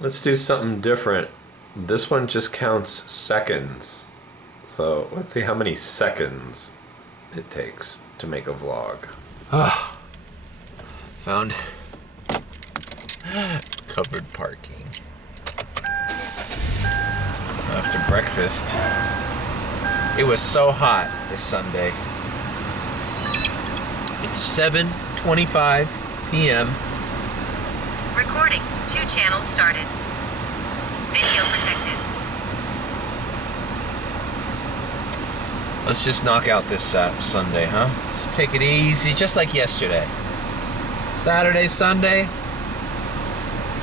Let's do something different. This one just counts seconds. So let's see how many seconds it takes to make a vlog. Found covered parking. After breakfast, it was so hot this Sunday. It's 7:25 p.m. Recording. 2 channels started. Video protected. Let's just knock out this Sunday, huh? Let's take it easy, just like yesterday. Saturday, Sunday.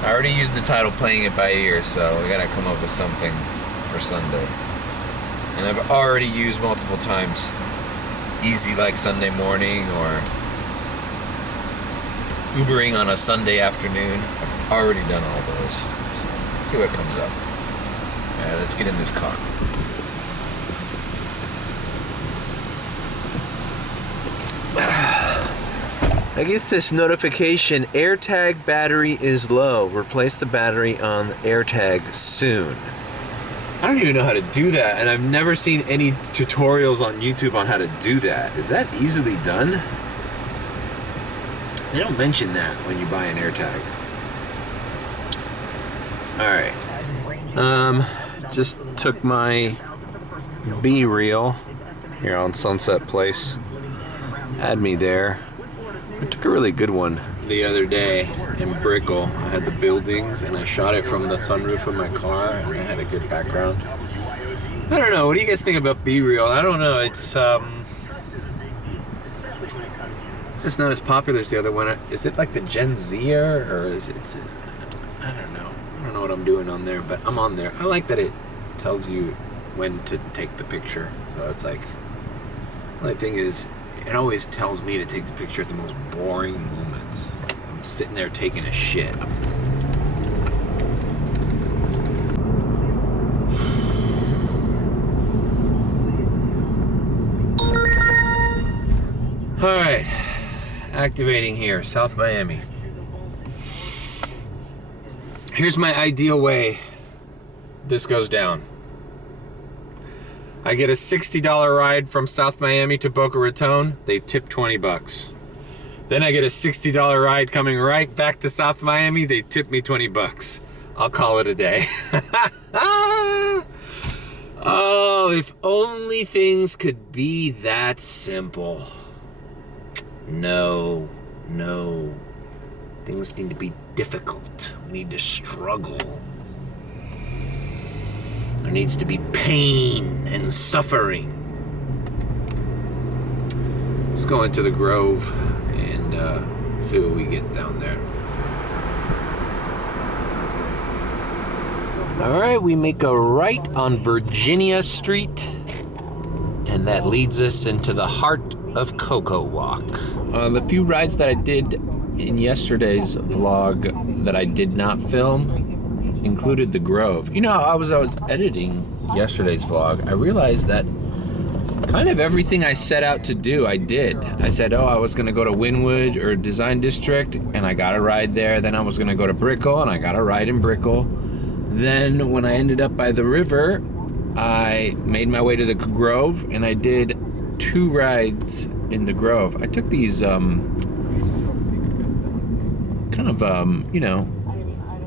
I already used the title Playing It By Ear, so we gotta come up with something for Sunday. And I've already used multiple times Easy Like Sunday Morning or Ubering on a Sunday afternoon. I've already done all those. Let's see what comes up. Alright, let's get in this car. I get this notification, AirTag battery is low. Replace the battery on AirTag soon. I don't even know how to do that, and I've never seen any tutorials on YouTube on how to do that. Is that easily done? They don't mention that when you buy an AirTag. Alright. Just took my B-reel here on Sunset Place. Had me there. I took a really good one the other day in Brickell. I had the buildings and I shot it from the sunroof of my car and I had a good background. I don't know, what do you guys think about B-reel? I don't know, it's just not as popular as the other one. Is it like the Gen Zer or is it, I don't know. I don't know what I'm doing on there, but I'm on there. I like that it tells you when to take the picture. So it's like, the only thing is, it always tells me to take the picture at the most boring moments. I'm sitting there taking a shit. Alright, activating here, South Miami. Here's my ideal way this goes down. I get a $60 ride from South Miami to Boca Raton, they tip 20 bucks. Then I get a $60 ride coming right back to South Miami, they tip me 20 bucks. I'll call it a day. Oh, if only things could be that simple. No. Things need to be difficult. We need to struggle. There needs to be pain and suffering. Let's go into the Grove and see what we get down there. All right, we make a right on Virginia Street, and that leads us into the heart of Cocoa Walk. The few rides that I did in yesterday's vlog that I did not film included the Grove. You know, I was editing yesterday's vlog. I realized that kind of everything I set out to do, I did. I said, I was gonna go to Wynwood or Design District, and I got a ride there. Then I was gonna go to Brickell, and I got a ride in Brickell. Then when I ended up by the river, I made my way to the Grove, and I did 2 rides in the Grove. I took these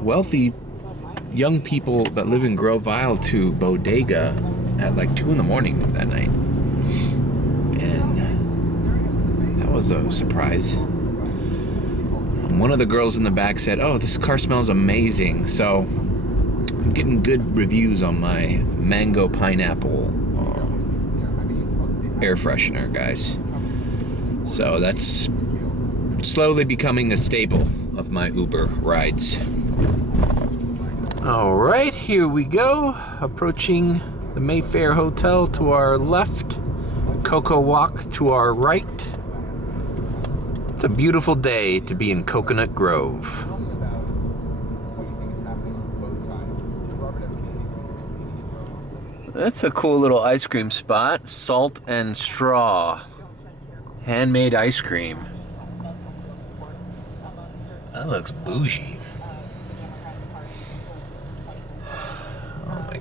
wealthy young people that live in Grove Isle to Bodega at like 2 in the morning that night. And that was a surprise. And one of the girls in the back said, this car smells amazing. So I'm getting good reviews on my mango pineapple air freshener, guys. So that's slowly becoming a staple of my Uber rides. All right, here we go. Approaching the Mayfair Hotel to our left, Cocoa Walk to our right. It's a beautiful day to be in Coconut Grove. That's a cool little ice cream spot. Salt and Straw. Handmade ice cream. That looks bougie.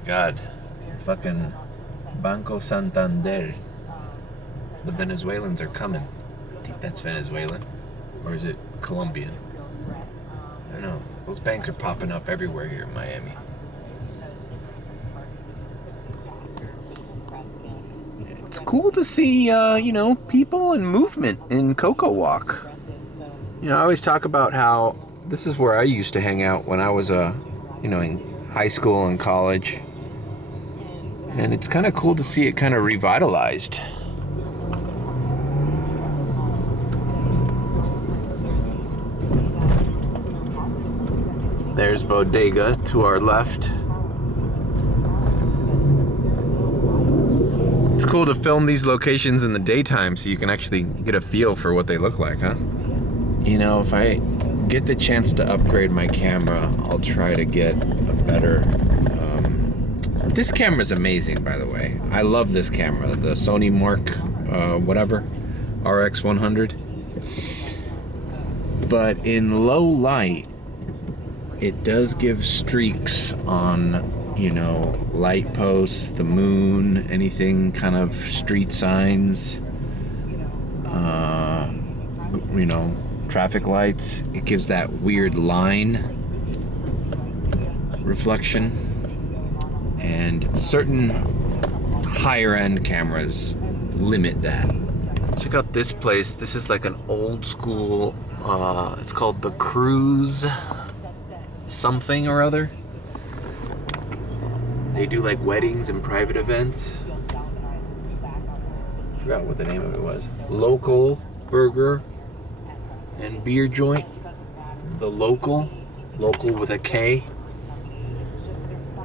God. Fucking Banco Santander. The Venezuelans are coming. I think that's Venezuelan. Or is it Colombian? I don't know. Those banks are popping up everywhere here in Miami. It's cool to see, people and movement in Coco Walk. I always talk about how this is where I used to hang out when I was, in high school and college. And it's kind of cool to see it kind of revitalized. There's Bodega to our left. It's cool to film these locations in the daytime so you can actually get a feel for what they look like, huh? If I get the chance to upgrade my camera, I'll try to get a better... This camera's amazing, by the way. I love this camera, the Sony Mark, RX100. But in low light, it does give streaks on, light posts, the moon, anything kind of street signs, traffic lights. It gives that weird line reflection. And certain higher end cameras limit that. Check out this place. This is like an old school, it's called the Cruise something or other. They do like weddings and private events. I forgot what the name of it was. Local burger and beer joint. The Local with a K.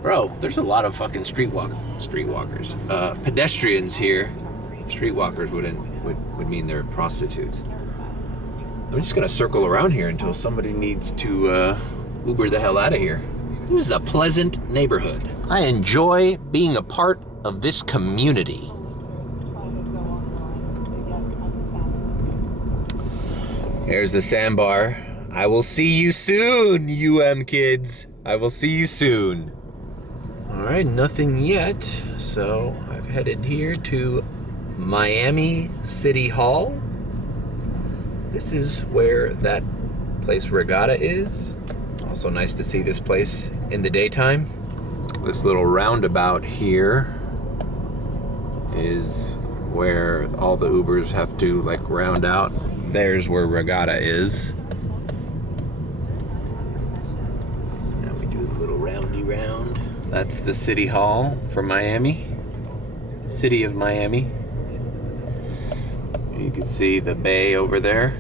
Bro, there's a lot of fucking streetwalkers. Pedestrians here. Streetwalkers would mean they're prostitutes. I'm just gonna circle around here until somebody needs to Uber the hell out of here. This is a pleasant neighborhood. I enjoy being a part of this community. There's the sandbar. I will see you soon, kids. I will see you soon. All right, nothing yet. So I've headed here to Miami City Hall. This is where that place Regatta is. Also nice to see this place in the daytime. This little roundabout here is where all the Ubers have to round out. There's where Regatta is. Now we do a little roundy round. That's the City Hall for Miami. City of Miami. You can see the bay over there.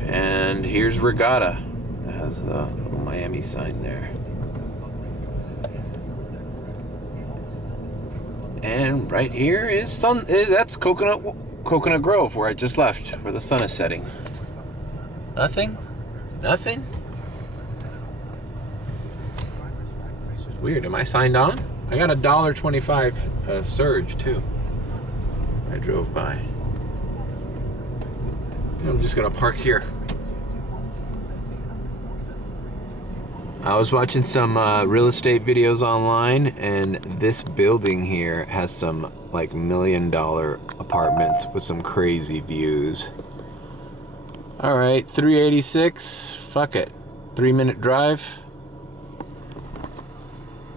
And here's Regatta. It has the little Miami sign there. And right here is that's Coconut Grove, where I just left, where the sun is setting. Nothing? Nothing? It's weird. Am I signed on? I got a $1.25 surge too. I drove by. I'm just gonna park here. I was watching some real estate videos online, and this building here has some $1 million apartments with some crazy views. All right, 386. Fuck it. 3-minute drive.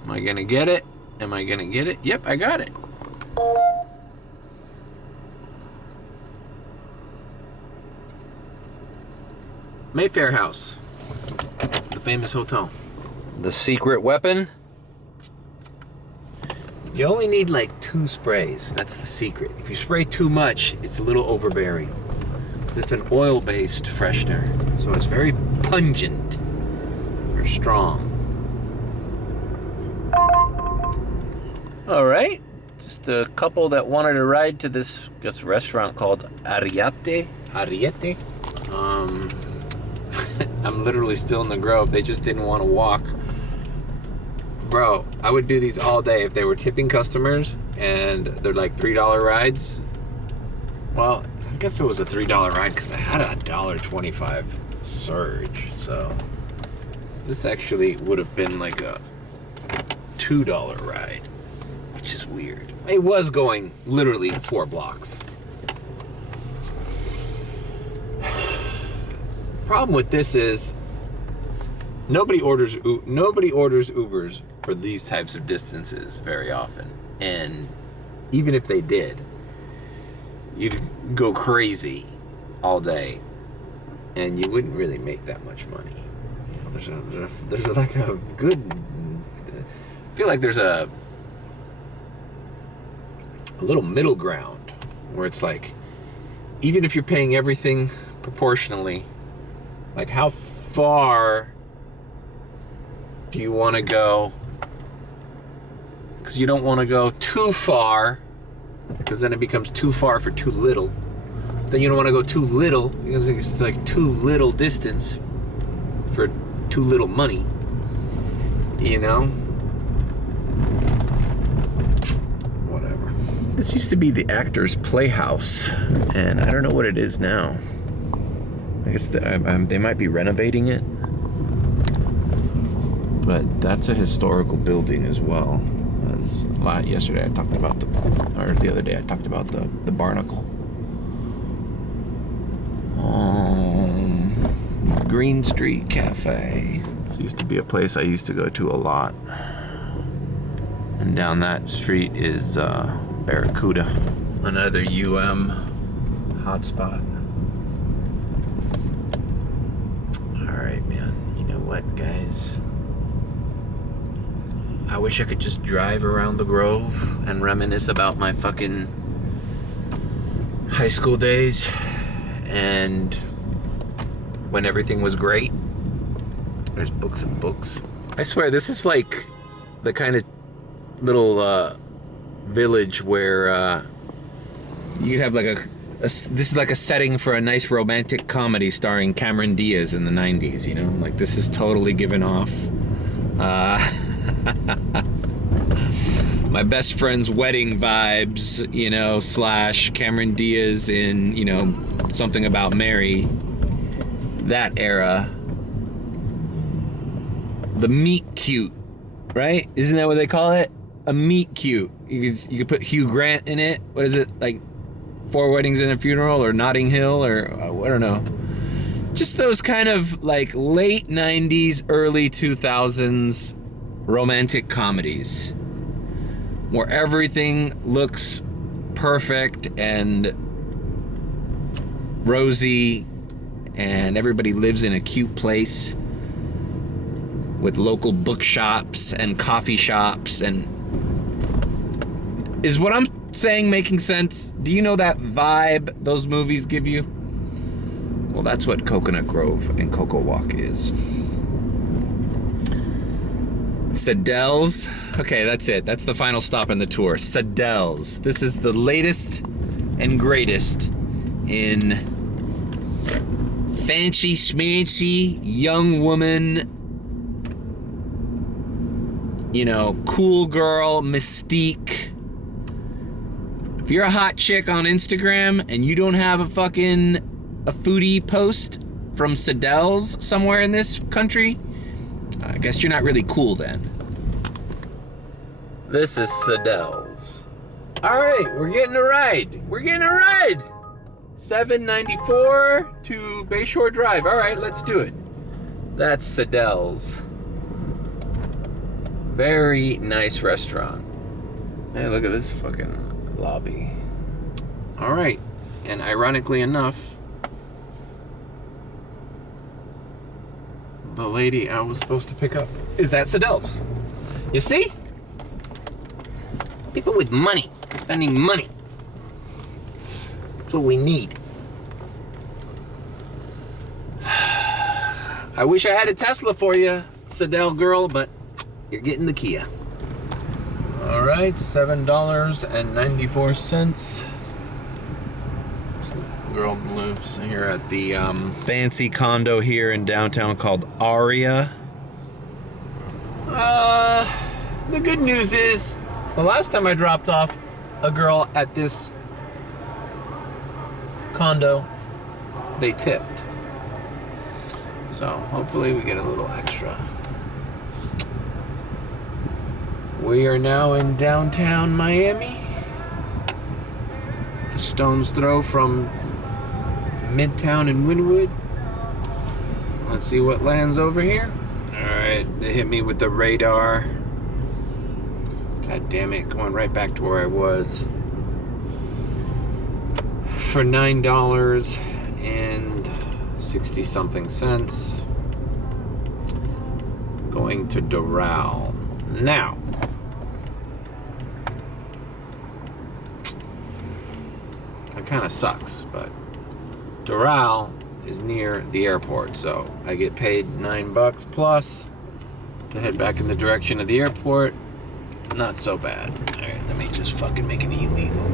Am I gonna get it? Am I gonna get it? Yep, I got it. Mayfair House, the famous hotel. The secret weapon. You only need 2 sprays. That's the secret. If you spray too much, it's a little overbearing. It's an oil-based freshener, so it's very pungent or strong. All right, just a couple that wanted to ride to this restaurant called Ariete. I'm literally still in the Grove. They just didn't want to walk. Bro, I would do these all day if they were tipping customers and they're $3 rides. Well, I guess it was a $3 ride because I had a $1.25 surge. So This actually would have been like a $2 ride, which is weird. It was going literally 4 blocks. Problem with this is nobody orders Ubers for these types of distances very often, and even if they did, you'd go crazy all day, and you wouldn't really make that much money. There's like a good. I feel like there's a little middle ground where it's like, even if you're paying everything proportionally, like how far do you want to go? Because you don't want to go too far, because then it becomes too far for too little. Then you don't want to go too little, because it's like too little distance for too little money, you know? Whatever. This used to be the Actors Playhouse, and I don't know what it is now. I guess they might be renovating it, but that's a historical building as well. Yesterday I talked about the other day I talked about the Barnacle. Green Street Cafe. This used to be a place I used to go to a lot. And down that street is Barracuda, another hotspot. Alright, man. You know what, guys? I wish I could just drive around the Grove and reminisce about my fucking high school days and when everything was great. There's books and books. I swear, this is like the kind of little village where you could have like this is like a setting for a nice romantic comedy starring Cameron Diaz in the 90s, you know? Like, this is totally given off my best friend's wedding vibes, you know, / Cameron Diaz in, you know, Something About Mary, that era. The meet cute, right? Isn't that what they call it? A meet cute. You could put Hugh Grant in it. What is it, like 4 Weddings and a Funeral, or Notting Hill, or I don't know. Just those kind of like late 90s, early 2000s romantic comedies where everything looks perfect and rosy and everybody lives in a cute place with local bookshops and coffee shops. And is what I'm saying making sense? Do you know that vibe those movies give you? Well, that's what Coconut Grove and Cocoa Walk is. Sadelle's. Okay, that's it. That's the final stop in the tour. Sadelle's. This is the latest and greatest in fancy schmancy young woman, you know, cool girl mystique. If you're a hot chick on Instagram and you don't have a foodie post from Sadelle's somewhere in this country, I guess you're not really cool then. This is Sadelle's. All right, we're getting a ride. We're getting a ride. 794 to Bayshore Drive. All right, let's do it. That's Sadelle's. Very nice restaurant. Hey, look at this fucking lobby. All right, and ironically enough, the lady I was supposed to pick up is at Sadelle's. You see? People with money, spending money. That's what we need. I wish I had a Tesla for you, Sadelle girl, but you're getting the Kia. All right, $7.94. This girl lives here at the fancy condo here in downtown called Aria. The good news is, the last time I dropped off a girl at this condo, they tipped. So hopefully we get a little extra. We are now in downtown Miami. A stone's throw from Midtown and Wynwood. Let's see what lands over here. Alright, they hit me with the radar. God damn it, going right back to where I was. For $9.60 something cents. Going to Doral. Now, that kind of sucks, but Doral is near the airport, so I get paid $9 plus to head back in the direction of the airport. Not so bad. Alright, let me just fucking make it illegal.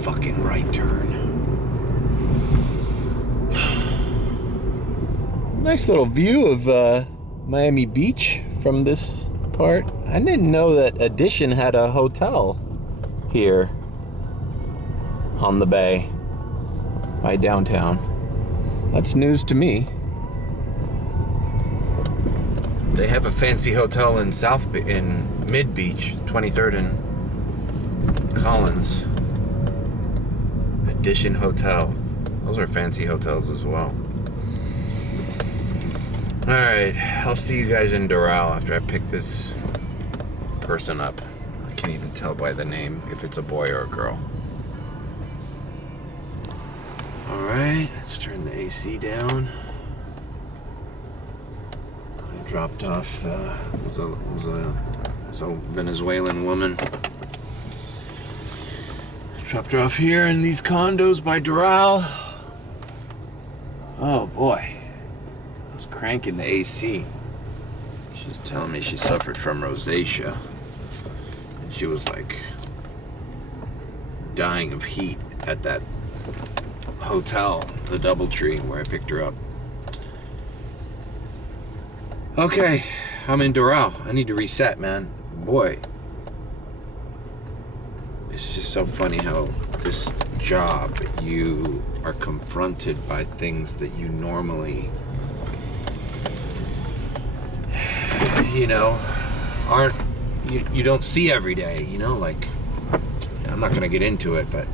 Fucking right turn. Nice little view of Miami Beach from this part. I didn't know that Edition had a hotel here on the bay by downtown. That's news to me. They have a fancy hotel in Mid Beach, 23rd and Collins. Edition Hotel. Those are fancy hotels as well. Alright, I'll see you guys in Doral after I pick this person up. I can't even tell by the name if it's a boy or a girl. Alright, let's turn the AC down. I dropped off was a Venezuelan woman. Dropped her off here in these condos by Doral. Oh boy. I was cranking the AC. She's telling me she suffered from rosacea. And she was like dying of heat at that hotel, the DoubleTree, where I picked her up. Okay, I'm in Doral. I need to reset, man. Boy. It's just so funny how this job, you are confronted by things that you normally, aren't, you don't see every day, like, I'm not going to get into it, but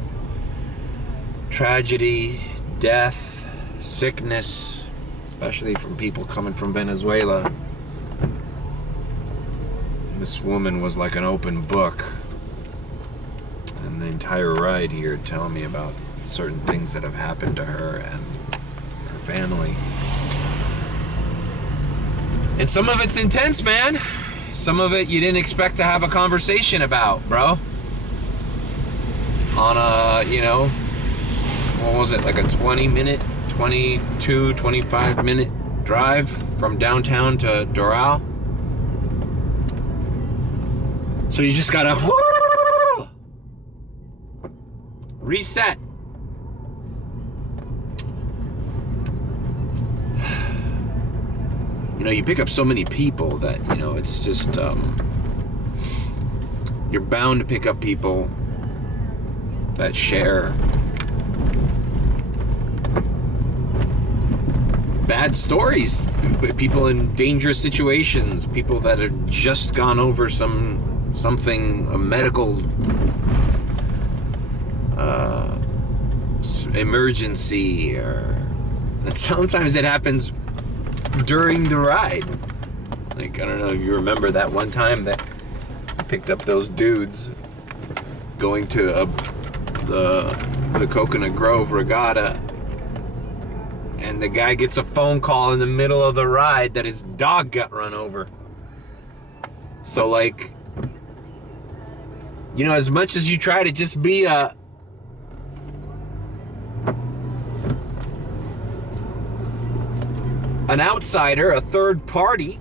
tragedy, death, sickness, especially from people coming from Venezuela. This woman was like an open book. And the entire ride here telling me about certain things that have happened to her and her family. And some of it's intense, man. Some of it you didn't expect to have a conversation about, bro. On a, what was it, like a 20-minute, 22, 25-minute drive from downtown to Doral. So you just gotta reset. You pick up so many people that, it's just, you're bound to pick up people that share bad stories, people in dangerous situations, people that have just gone over something, a medical emergency, and sometimes it happens during the ride. Like, I don't know if you remember that one time that I picked up those dudes going to the Coconut Grove Regatta, and the guy gets a phone call in the middle of the ride that his dog got run over. So, like, as much as you try to just be an outsider, a third party,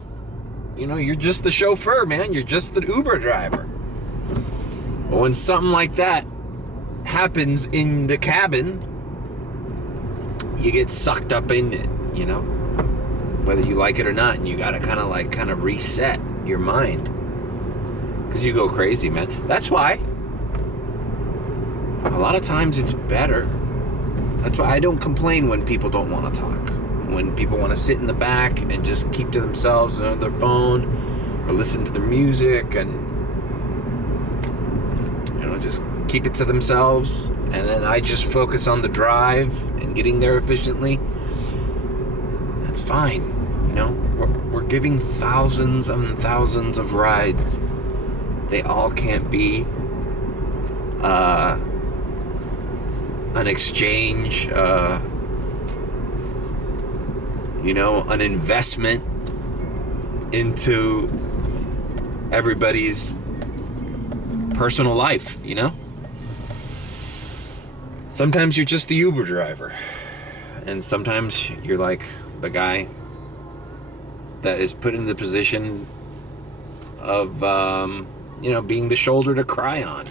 you're just the chauffeur, man. You're just the Uber driver. But when something like that happens in the cabin, you get sucked up in it, whether you like it or not, and you gotta kind of reset your mind, because you go crazy, man. That's why a lot of times it's better. That's why I don't complain when people don't want to talk. When people want to sit in the back and just keep to themselves on their phone, or listen to their music and, you know, just keep it to themselves. And then I just focus on the drive and getting there efficiently. That's fine. You know, we're giving thousands and thousands of rides. They all can't be an exchange, you know, an investment into everybody's personal life, you know? Sometimes you're just the Uber driver. And sometimes you're like the guy that is put in the position of, you know, being the shoulder to cry on.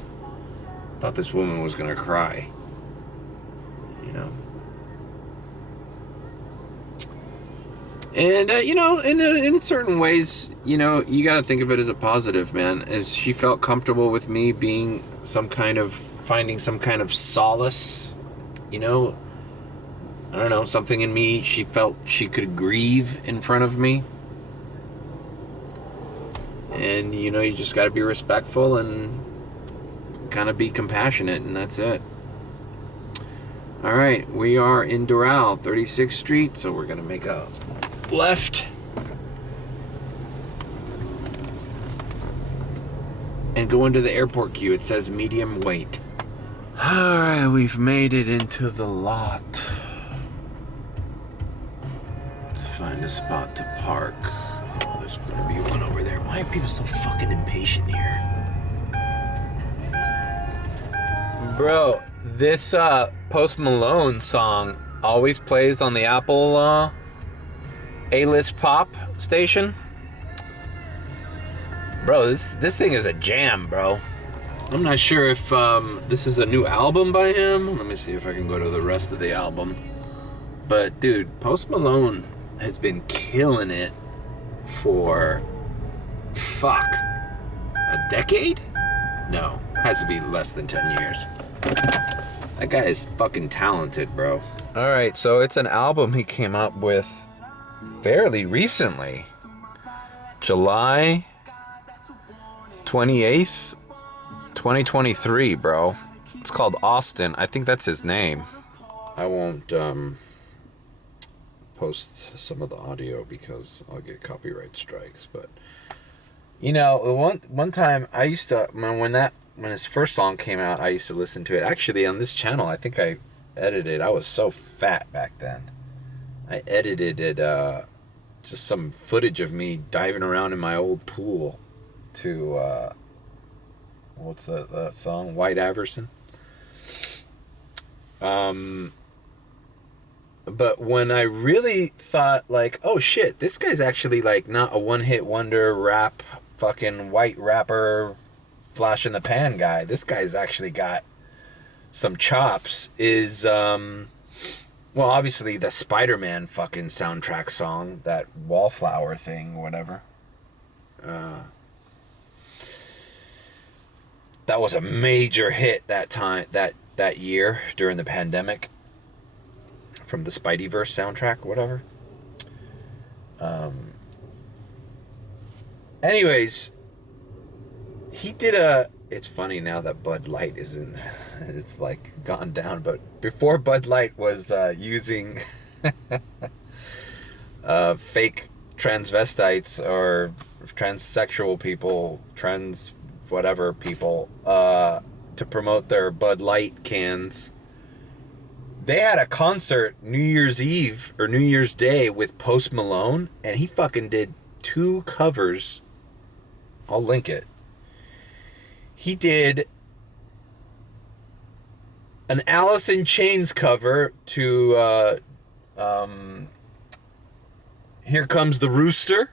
Thought this woman was gonna cry, you know. And you know, in certain ways, you know, you got to think of it as a positive, man. As she felt comfortable with me being finding some kind of solace, you know. I don't know, something in me. She felt she could grieve in front of me. And you know, you just got to be respectful and kind of be compassionate, and that's it. All right, we are in Doral, 36th Street, so we're gonna make a left and go into the airport queue. It says medium weight. All right, we've made it into the lot. Let's find a spot to park. Oh, there's gonna be one over there. Why are people so fucking impatient here? Bro, this Post Malone song always plays on the Apple A-list pop station. Bro, this thing is a jam, bro. I'm not sure if this is a new album by him. Let me see if I can go to the rest of the album. But dude, Post Malone has been killing it for a decade? No, has to be less than 10 years. That guy is fucking talented, bro. All right, so it's an album he came up with fairly recently. July 28th, 2023, bro. It's called Austin. I think that's his name. I won't post some of the audio because I'll get copyright strikes, but you know, one time I used to, when his first song came out, I used to listen to it. Actually, on this channel, I think I edited. I was so fat back then. I edited it, just some footage of me diving around in my old pool to, what's that song? White Iverson. But when I really thought, like, oh shit, this guy's actually like not a one-hit wonder rap, fucking white rapper, flash in the pan guy. This guy's actually got some chops. Is well, obviously the Spider-Man fucking soundtrack song, that Wallflower thing, whatever. That was a major hit that time, that year during the pandemic, from the Spideyverse soundtrack, whatever. Anyways, he did it's funny now that Bud Light isn't, it's like gone down, but before Bud Light was using fake transvestites or transsexual people, trans whatever people, to promote their Bud Light cans, they had a concert New Year's Eve or New Year's Day with Post Malone, and he fucking did 2 covers. I'll link it. He did an Alice in Chains cover to Here Comes the Rooster.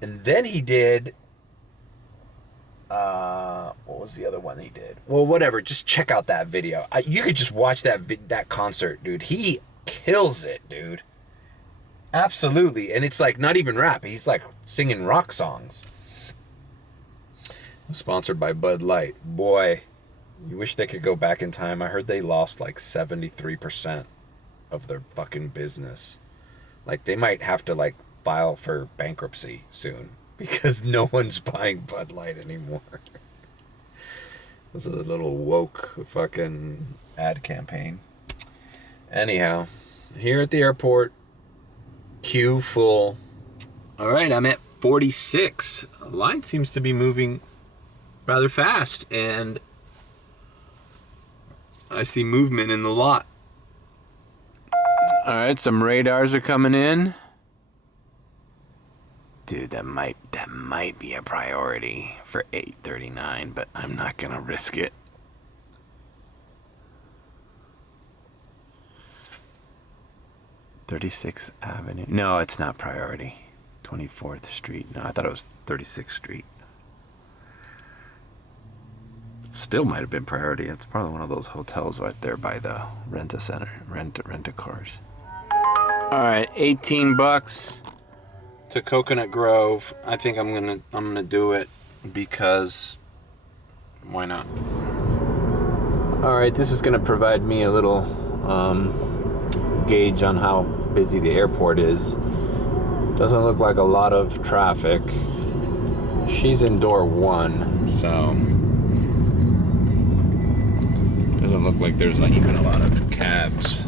And then he did, what was the other one he did? Well, whatever, just check out that video. You could just watch that concert, dude. He kills it, dude. Absolutely. And it's like not even rap. He's like singing rock songs. Sponsored by Bud Light. Boy, you wish they could go back in time. I heard they lost like 73% of their fucking business. Like they might have to like file for bankruptcy soon because no one's buying Bud Light anymore. This is a little woke fucking ad campaign. Anyhow, here at the airport, queue full. All right, I'm at 46. Line seems to be moving rather fast, and I see movement in the lot. All right, some radars are coming in. Dude, that might be a priority for 8:39, but I'm not gonna risk it. "36th Avenue." No, it's not priority. 24th Street. No, I thought it was 36th Street. Still might have been priority. It's probably one of those hotels right there by the rent-a-center, rent-a-cars. All right, $18 to Coconut Grove. I think I'm gonna do it because why not? All right, this is gonna provide me a little gauge on how busy the airport is. Doesn't look like a lot of traffic. She's in door 1, so doesn't look like there's not even a lot of cabs.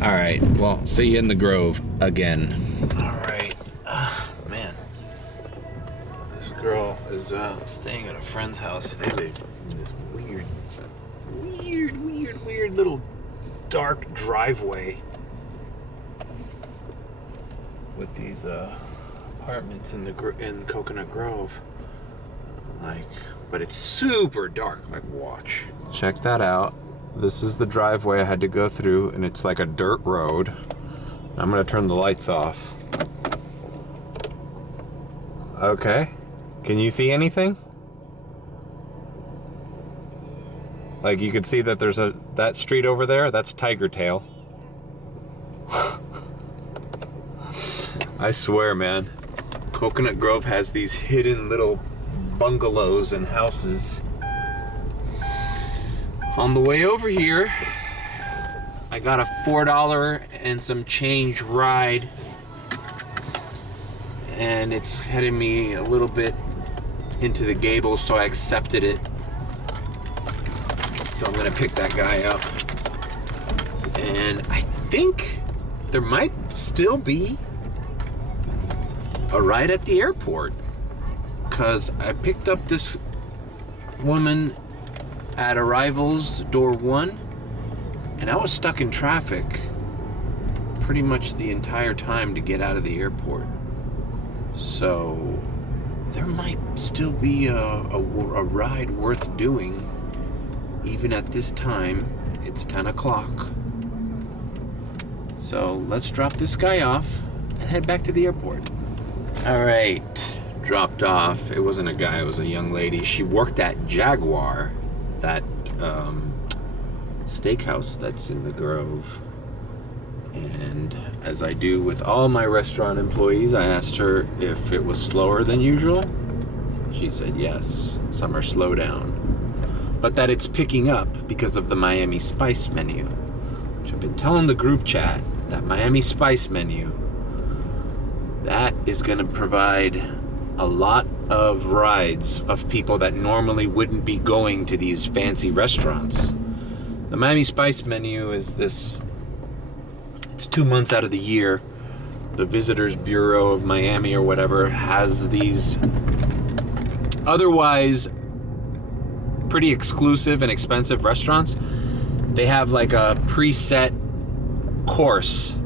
All right, well, see you in the Grove again. All right, man. This girl is staying at a friend's house. They live in this weird little dark driveway with these apartments in Coconut Grove. But it's super dark. Watch. Check that out. This is the driveway I had to go through, and it's like a dirt road. I'm gonna turn the lights off. Okay. Can you see anything? You can see that there's that street over there, that's Tiger Tail. I swear, man. Coconut Grove has these hidden little bungalows and houses. On the way over here, I got a $4 and some change ride, and it's heading me a little bit into the Gables, so I accepted it. So I'm gonna pick that guy up, and I think there might still be a ride at the airport, because I picked up this woman at arrivals door 1, and I was stuck in traffic pretty much the entire time to get out of the airport. So there might still be a ride worth doing even at this time. It's 10 o'clock. So let's drop this guy off and head back to the airport. All right, dropped off. It wasn't a guy, it was a young lady. She worked at Jaguar, that steakhouse that's in the Grove. And as I do with all my restaurant employees, I asked her if it was slower than usual. She said yes, some are slow down, but that it's picking up because of the Miami Spice menu, which I've been telling the group chat, that Miami Spice menu, that is going to provide a lot of rides of people that normally wouldn't be going to these fancy restaurants. The Miami Spice menu is this, it's 2 months out of the year. The Visitors Bureau of Miami or whatever has these otherwise pretty exclusive and expensive restaurants. They have like a preset course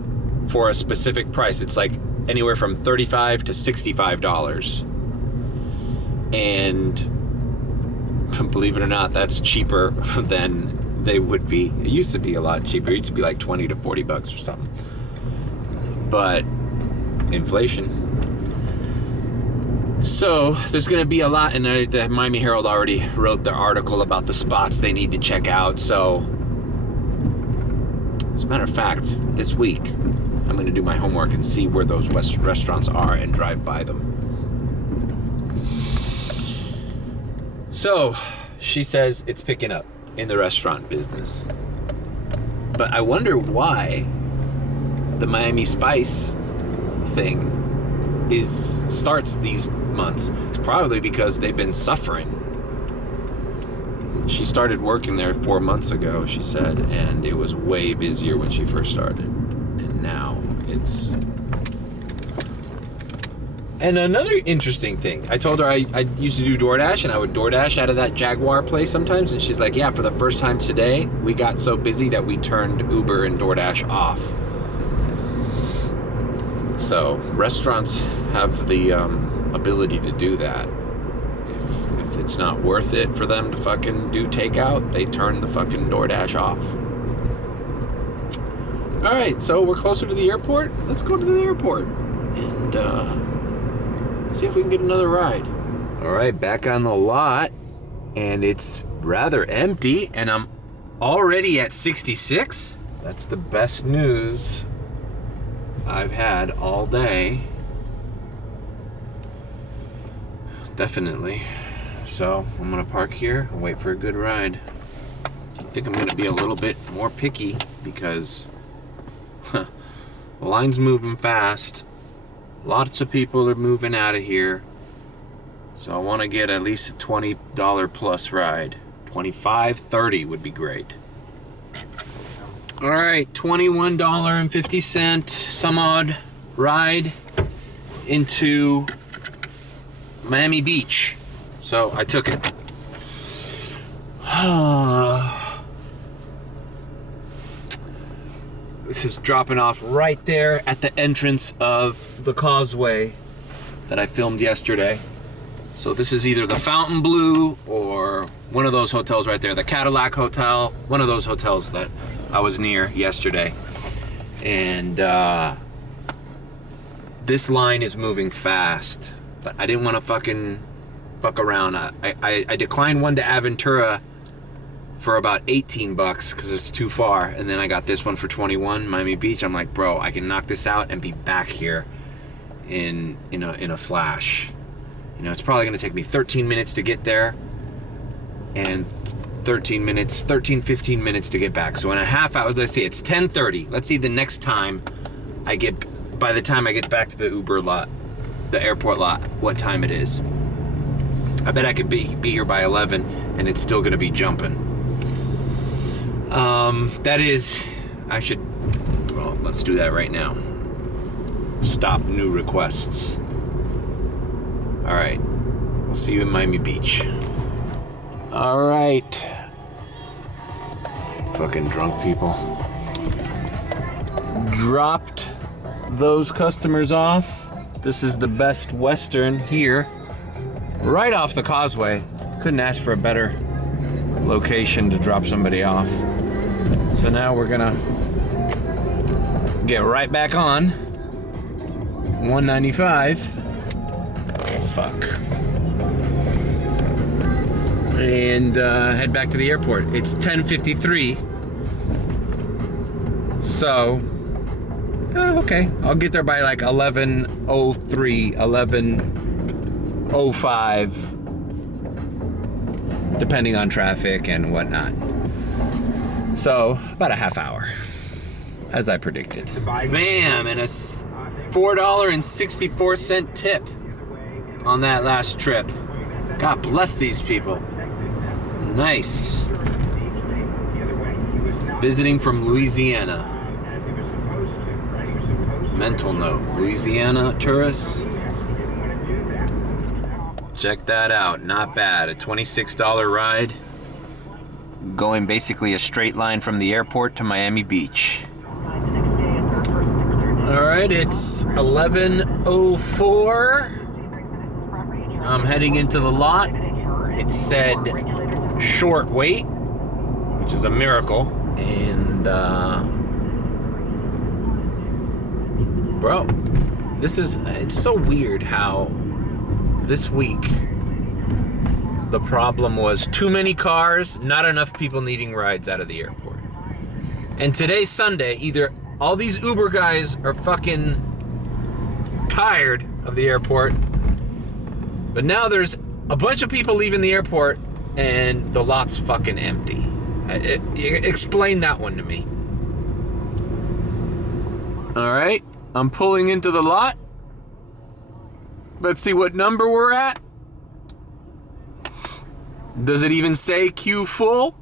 for a specific price. It's like anywhere from $35 to $65. And believe it or not, that's cheaper than they would be. It used to be a lot cheaper. It used to be like $20 to $40 or something. But inflation. So there's going to be a lot, and the Miami Herald already wrote their article about the spots they need to check out. So as a matter of fact, this week I'm going to do my homework and see where those restaurants are and drive by them. So she says it's picking up in the restaurant business. But I wonder why the Miami Spice thing starts these months. It's probably because they've been suffering. She started working there 4 months ago, she said, and it was way busier when she first started. And now it's... And another interesting thing, I told her I used to do DoorDash, and I would DoorDash out of that Jaguar place sometimes, and she's like, yeah, for the first time today, we got so busy that we turned Uber and DoorDash off. So, restaurants have the ability to do that. If it's not worth it for them to fucking do takeout, they turn the fucking DoorDash off. Alright, so we're closer to the airport. Let's go to the airport and see if we can get another ride. Alright, back on the lot, and it's rather empty, and I'm already at 66. That's the best news I've had all day. Definitely. So I'm gonna park here and wait for a good ride. I think I'm gonna be a little bit more picky because the line's moving fast. Lots of people are moving out of here. So I wanna get at least a $20 plus ride. 25, 30 would be great. All right, $21.50 some odd ride into Miami Beach. So I took it. This is dropping off right there at the entrance of the causeway that I filmed yesterday. So this is either the Fontainebleau or one of those hotels right there, the Cadillac Hotel, one of those hotels that I was near yesterday. And this line is moving fast, but I didn't want to fuck around. I declined one to Aventura for about 18 bucks because it's too far, and then I got this one for 21, Miami Beach. I'm like, bro, I can knock this out and be back here in a flash. You know, it's probably gonna take me 13 minutes to get there and 15 minutes to get back. So in a half hour, let's see, it's 10:30. Let's see the next time by the time I get back to the Uber lot, the airport lot, what time it is. I bet I could be here by 11 and it's still gonna be jumping. Well, let's do that right now. Stop new requests. All right, we'll see you in Miami Beach. All right, fucking drunk people. Dropped those customers off. This is the Best Western here, right off the causeway. Couldn't ask for a better location to drop somebody off. So now we're gonna get right back on 195. Fuck. And head back to the airport. It's 10:53. So, okay, I'll get there by like 11:03, 11:05, depending on traffic and whatnot. So, about a half hour, as I predicted. Bam, and a $4.64 tip on that last trip. God bless these people. Nice. Visiting from Louisiana. Mental note, Louisiana tourists. Check that out, not bad. A $26 ride. Going basically a straight line from the airport to Miami Beach. All right, it's 11:04. I'm heading into the lot. It said short wait, which is a miracle. And bro, it's so weird how this week the problem was too many cars, not enough people needing rides out of the airport. And today's Sunday, either all these Uber guys are fucking tired of the airport, but now there's a bunch of people leaving the airport and the lot's fucking empty. Explain that one to me. All right, I'm pulling into the lot. Let's see what number we're at. Does it even say queue full?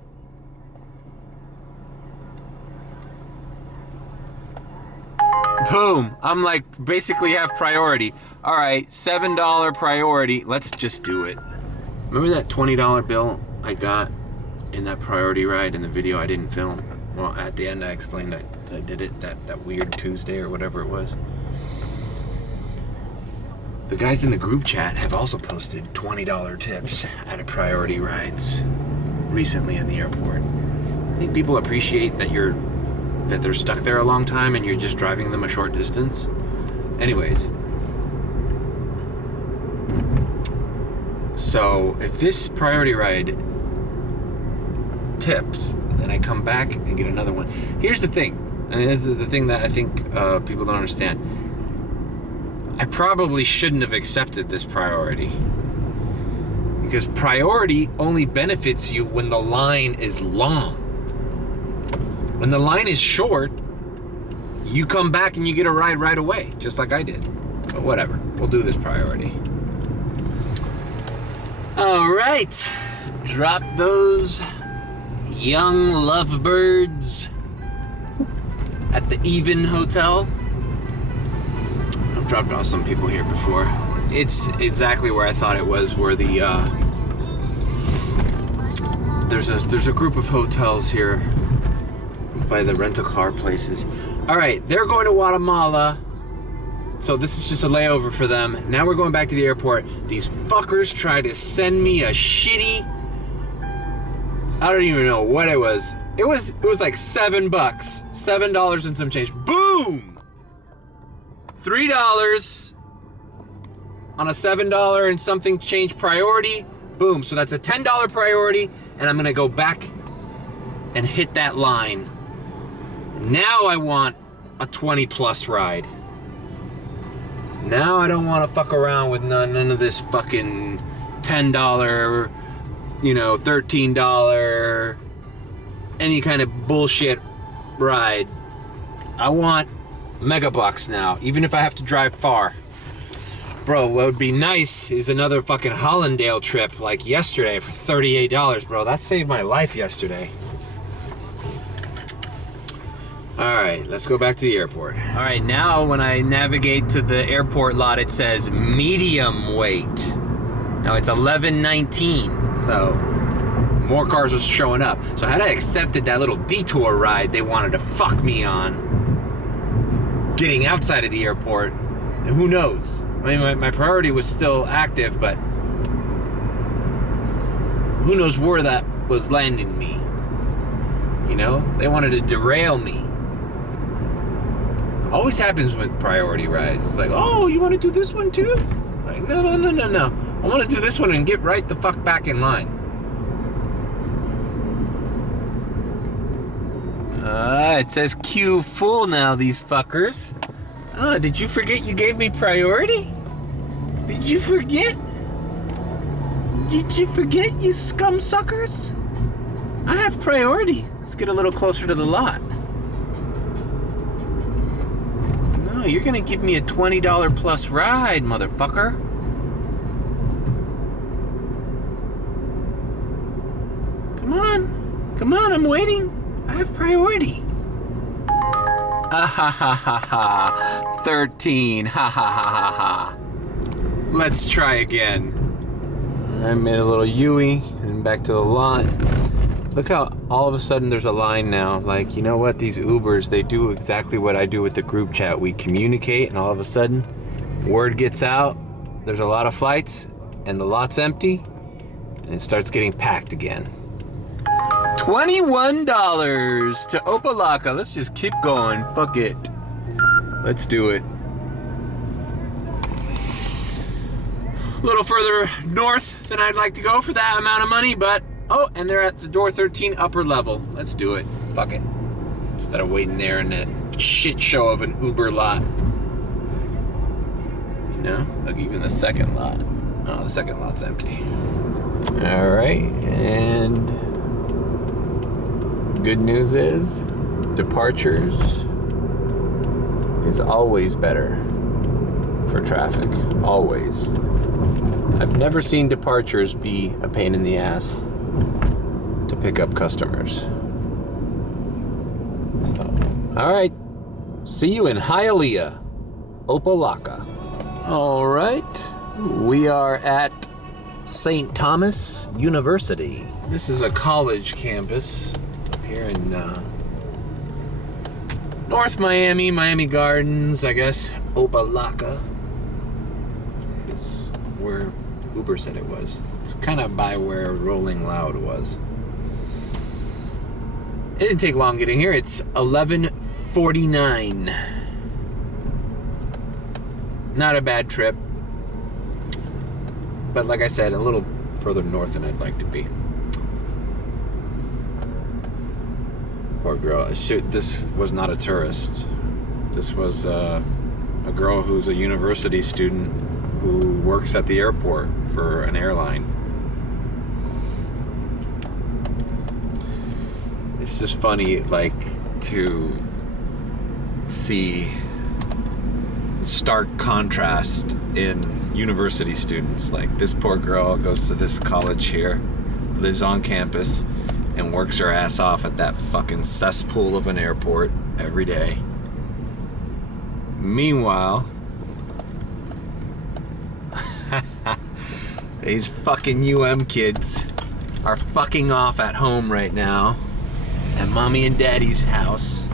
Boom, I'm like basically have priority. All right, $7 priority. Let's just do it. Remember that $20 bill I got in that priority ride in the video I didn't film? Well, at the end I explained I did it that weird Tuesday or whatever it was. The guys in the group chat have also posted $20 tips out of priority rides recently in the airport. I think people appreciate that they're stuck there a long time and you're just driving them a short distance. Anyways, so if this priority ride tips, then I come back and get another one. Here's the thing, and this is the thing that I think people don't understand. I probably shouldn't have accepted this priority, because priority only benefits you when the line is long. When the line is short, you come back and you get a ride right away, just like I did. But whatever, we'll do this priority. All right, drop those young lovebirds at the Even Hotel. I've dropped off some people here before. It's exactly where I thought it was, where the there's a group of hotels here by the rental car places. All right, they're going to Guatemala, so this is just a layover for them. Now we're going back to the airport. These fuckers tried to send me a shitty, I don't even know what it was. It was like $7, $7 and some change. Boom! $3 on a $7 and something change priority. Boom, so that's a $10 priority, and I'm gonna go back and hit that line. Now I want a 20 plus ride. Now I don't want to fuck around with none of this fucking $10, $13, any kind of bullshit ride. I want megabucks now, even if I have to drive far. Bro, what would be nice is another fucking Hollandale trip like yesterday for $38, bro. That saved my life yesterday. All right, let's go back to the airport. All right, now when I navigate to the airport lot, it says medium weight. Now it's 11:19, so more cars are showing up. So had I accepted that little detour ride they wanted to fuck me on, getting outside of the airport, and who knows? I mean, my priority was still active, but who knows where that was landing me? You know, they wanted to derail me. Always happens with priority rides. It's like, oh, you want to do this one too? Like, no. I want to do this one and get right the fuck back in line. It says queue full now, these fuckers. Did you forget you gave me priority? Did you forget? Did you forget, you scum suckers? I have priority. Let's get a little closer to the lot. No, you're gonna give me a $20 plus ride, motherfucker. Come on, I'm waiting. I have priority. Ah ha ha ha ha. 13. Ha ha ha ha ha. Let's try again. I made a little U-ey and back to the lot. Look how all of a sudden there's a line now. Like, you know what? These Ubers, they do exactly what I do with the group chat. We communicate, and all of a sudden, word gets out. There's a lot of flights, and the lot's empty, and it starts getting packed again. $21 to Opalaka. Let's just keep going. Fuck it. Let's do it. A little further north than I'd like to go for that amount of money, but oh, and they're at the door 13 upper level. Let's do it. Fuck it. Instead of waiting there in that shit show of an Uber lot. You know? Look, even the second lot. Oh, the second lot's empty. All right, and good news is departures is always better for traffic. Always. I've never seen departures be a pain in the ass to pick up customers. So, all right. See you in Hialeah, Opelika. All right. We are at St. Thomas University. This is a college campus here in North Miami, Miami Gardens, I guess. Opelika is where Uber said it was. It's kind of by where Rolling Loud was. It didn't take long getting here. It's 11:49. Not a bad trip. But like I said, a little further north than I'd like to be. Poor girl. Shoot, this was not a tourist. This was a girl who's a university student who works at the airport for an airline. It's just funny, like, to see stark contrast in university students. Like, this poor girl goes to this college here, lives on campus, and works her ass off at that fucking cesspool of an airport every day. Meanwhile, these fucking UM kids are fucking off at home right now at mommy and daddy's house,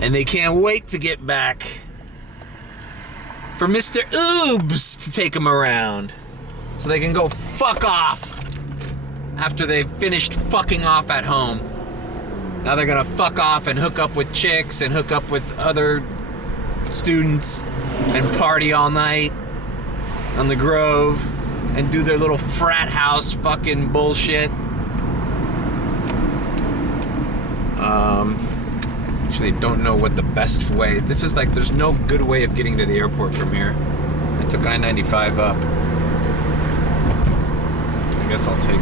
and they can't wait to get back for Mr. Oobs to take them around so they can go fuck off after they've finished fucking off at home. Now they're gonna fuck off and hook up with chicks and hook up with other students and party all night on the Grove and do their little frat house fucking bullshit. Actually, don't know what the best way. This is like, there's no good way of getting to the airport from here. I took I-95 up. I guess I'll take.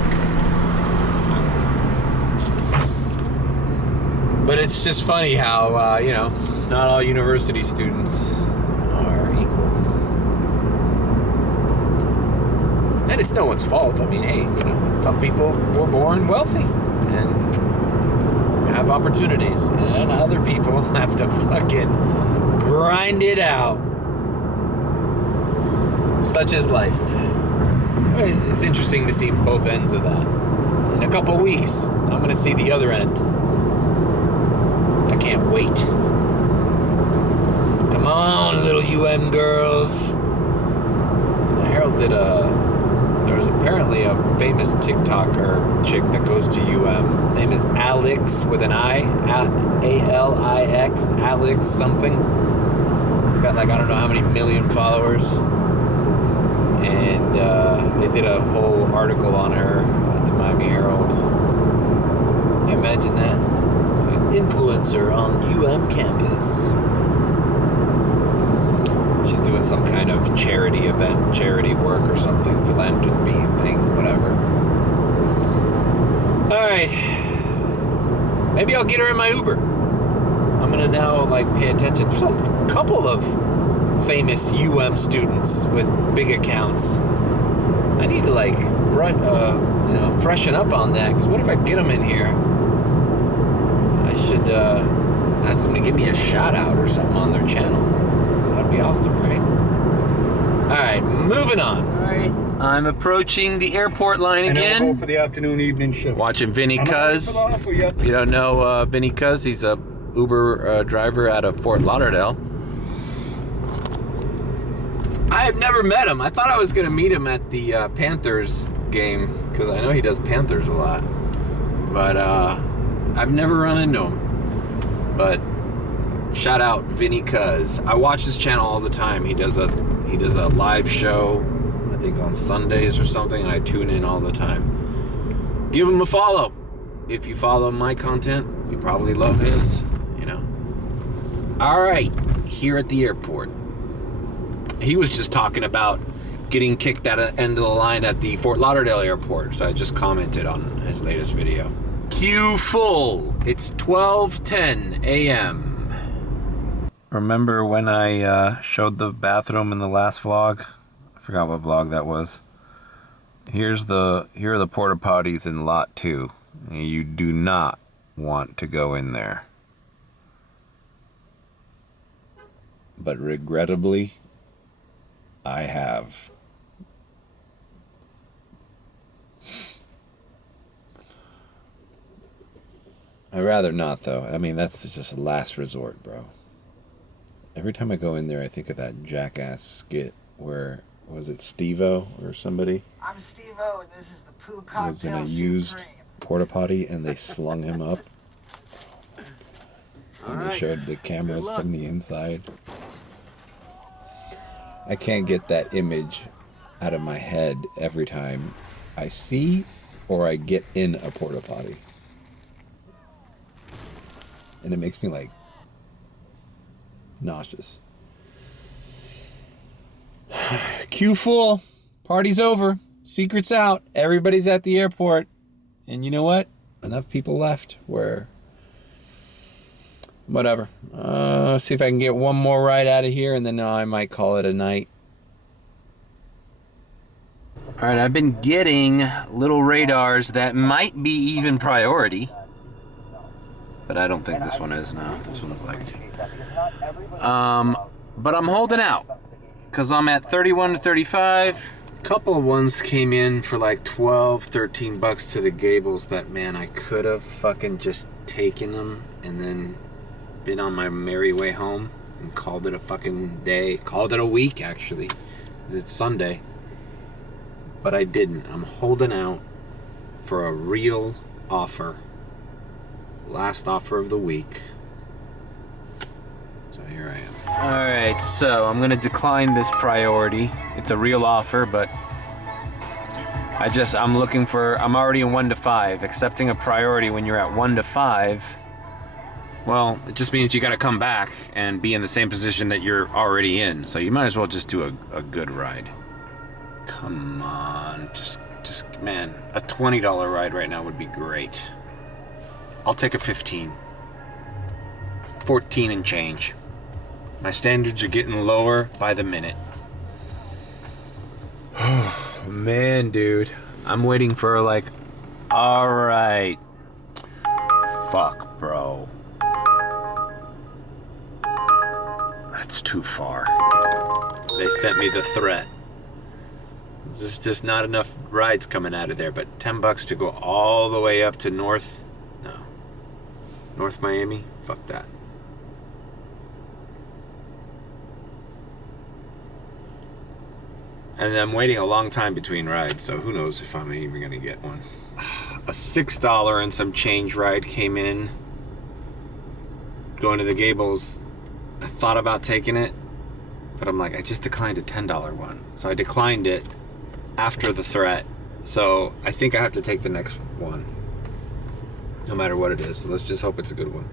But it's just funny how, you know, not all university students are equal. And it's no one's fault. I mean, hey, you know, some people were born wealthy and have opportunities, and other people have to fucking grind it out. Such is life. It's interesting to see both ends of that. In a couple weeks, I'm gonna see the other end. I can't wait. Come on, little UM girls. Harold did there's apparently a famous TikToker chick that goes to UM. Her name is Alex with an I, A-L-I-X, Alex something. She's got like, I don't know how many million followers. And they did a whole article on her at the Miami Herald. Can you imagine that? It's like an influencer on UM campus. She's doing some kind of charity event, charity work or something, philanthropy thing, whatever. Alright. Maybe I'll get her in my Uber. I'm gonna now, like, pay attention. There's a couple of famous UM students with big accounts. I need to, like, you know, freshen up on that, because what if I get them in here? I should ask them to give me a shout out or something on their channel. That'd be awesome, right? Alright, moving on. Alright, I'm approaching the airport line again. And I'll go for the afternoon, evening shift. Watching Vinny Cuz. If you don't know Vinny Cuz, he's a Uber driver out of Fort Lauderdale. I have never met him. I thought I was going to meet him at the Panthers game, because I know he does Panthers a lot. But I've never run into him. But shout out Vinny Cuz. I watch his channel all the time. He does a live show, I think on Sundays or something, and I tune in all the time. Give him a follow. If you follow my content, you probably love his, you know. All right, here at the airport. He was just talking about getting kicked at the end of the line at the Fort Lauderdale airport, so I just commented on his latest video. Queue full. It's 12:10 a.m. Remember when I showed the bathroom in the last vlog? I forgot what vlog that was. Here are the porta potties in lot 2. You do not want to go in there. But regrettably, I have. I'd rather not, though. I mean, that's just a last resort, bro. Every time I go in there, I think of that Jackass skit where, was it Steve-O or somebody? I'm Steve-O, and this is the Poo Cocktail Was in a used Supreme. porta potty, and they slung him up. And they showed the cameras from the inside. I can't get that image out of my head every time I see or I get in a porta potty. And it makes me like nauseous. Queue full. Party's over. Secret's out. Everybody's at the airport. And you know what? Enough people left where... Whatever. See if I can get one more ride out of here, and then I might call it a night. Alright, I've been getting little radars that might be even priority. But I don't think this one is now. This one's like... but I'm holding out. Because I'm at 31 to 35. A couple of ones came in for like 12, 13 bucks to the Gables that, man, I could have fucking just taken them and then been on my merry way home and called it a fucking day. Called it a week, actually. It's Sunday. But I didn't. I'm holding out for a real offer. Last offer of the week. So here I am. Alright, so I'm gonna decline this priority. It's a real offer, but I'm already in 1 to 5. Accepting a priority when you're at 1 to 5, well, it just means you gotta come back and be in the same position that you're already in. So you might as well just do a good ride. Come on, just man, a $20 ride right now would be great. I'll take a 15. 14 and change. My standards are getting lower by the minute. Oh, man, dude. I'm waiting for like... Alright. Fuck, bro. That's too far. They sent me the threat. There's just not enough rides coming out of there, but 10 bucks to go all the way up to North Miami? Fuck that. And I'm waiting a long time between rides, so who knows if I'm even gonna get one. A $6 and some change ride came in. Going to the Gables. I thought about taking it, but I'm like, I just declined a $10 one. So I declined it after the threat. So I think I have to take the next one. No matter what it is. So let's just hope it's a good one.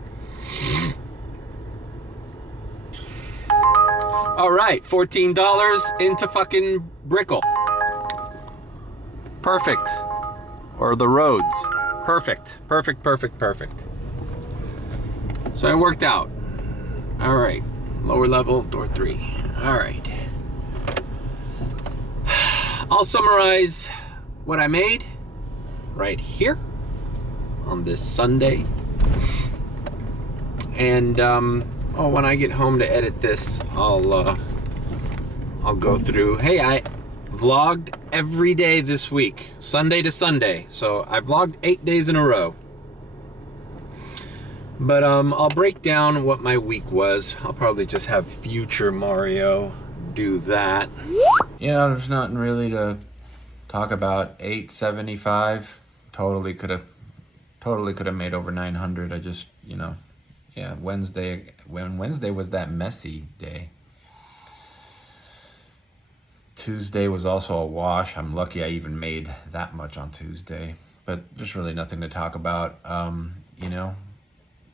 Alright, $14 into fucking Brickell. Perfect. Or the roads. Perfect. Perfect. So it worked out. Alright. Lower level, door 3. Alright. I'll summarize what I made right here on this Sunday. And when I get home to edit this, I'll go through. Hey, I vlogged every day this week, Sunday to Sunday. So I vlogged 8 days in a row. But I'll break down what my week was. I'll probably just have future Mario do that. Yeah, there's nothing really to talk about. 875 totally could have made over 900. I just, yeah, Wednesday was that messy day. Tuesday was also a wash. I'm lucky I even made that much on Tuesday, but there's really nothing to talk about.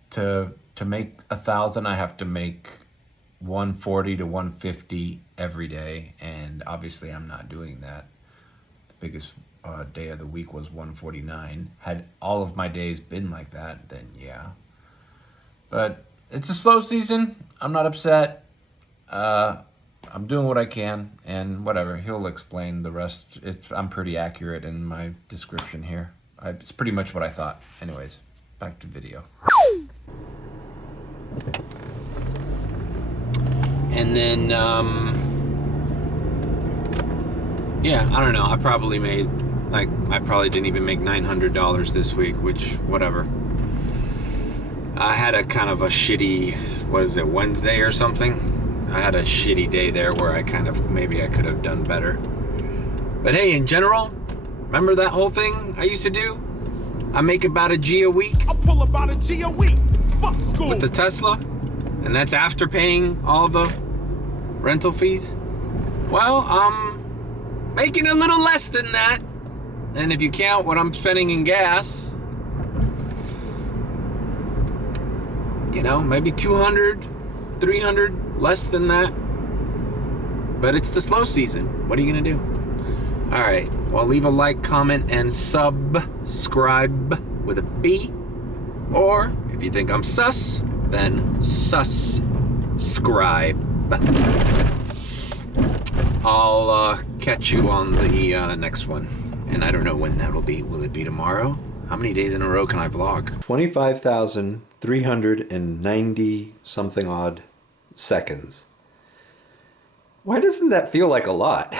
To make 1,000, I have to make 140 to 150 every day, and obviously I'm not doing that. The biggest day of the week was 149. Had all of my days been like that, then yeah. But it's a slow season. I'm not upset. I'm doing what I can, and whatever. He'll explain the rest. I'm pretty accurate in my description here. It's pretty much what I thought. Anyways, back to video. And then, yeah, I don't know. I probably didn't even make $900 this week, which, whatever. I had a kind of a shitty, Wednesday or something? I had a shitty day there where maybe I could have done better. But hey, in general, remember that whole thing I used to do? I make about a G a week. I pull about a G a week. Fuck school. With the Tesla. And that's after paying all the rental fees. Well, I'm making a little less than that. And if you count what I'm spending in gas, you know, maybe 200, 300 less than that. But it's the slow season. What are you gonna do? All right, well, leave a like, comment, and subscribe with a B. Or if you think I'm sus, then subscribe. I'll catch you on the next one. And I don't know when that'll be. Will it be tomorrow? How many days in a row can I vlog? 25,390 something odd seconds. Why doesn't that feel like a lot?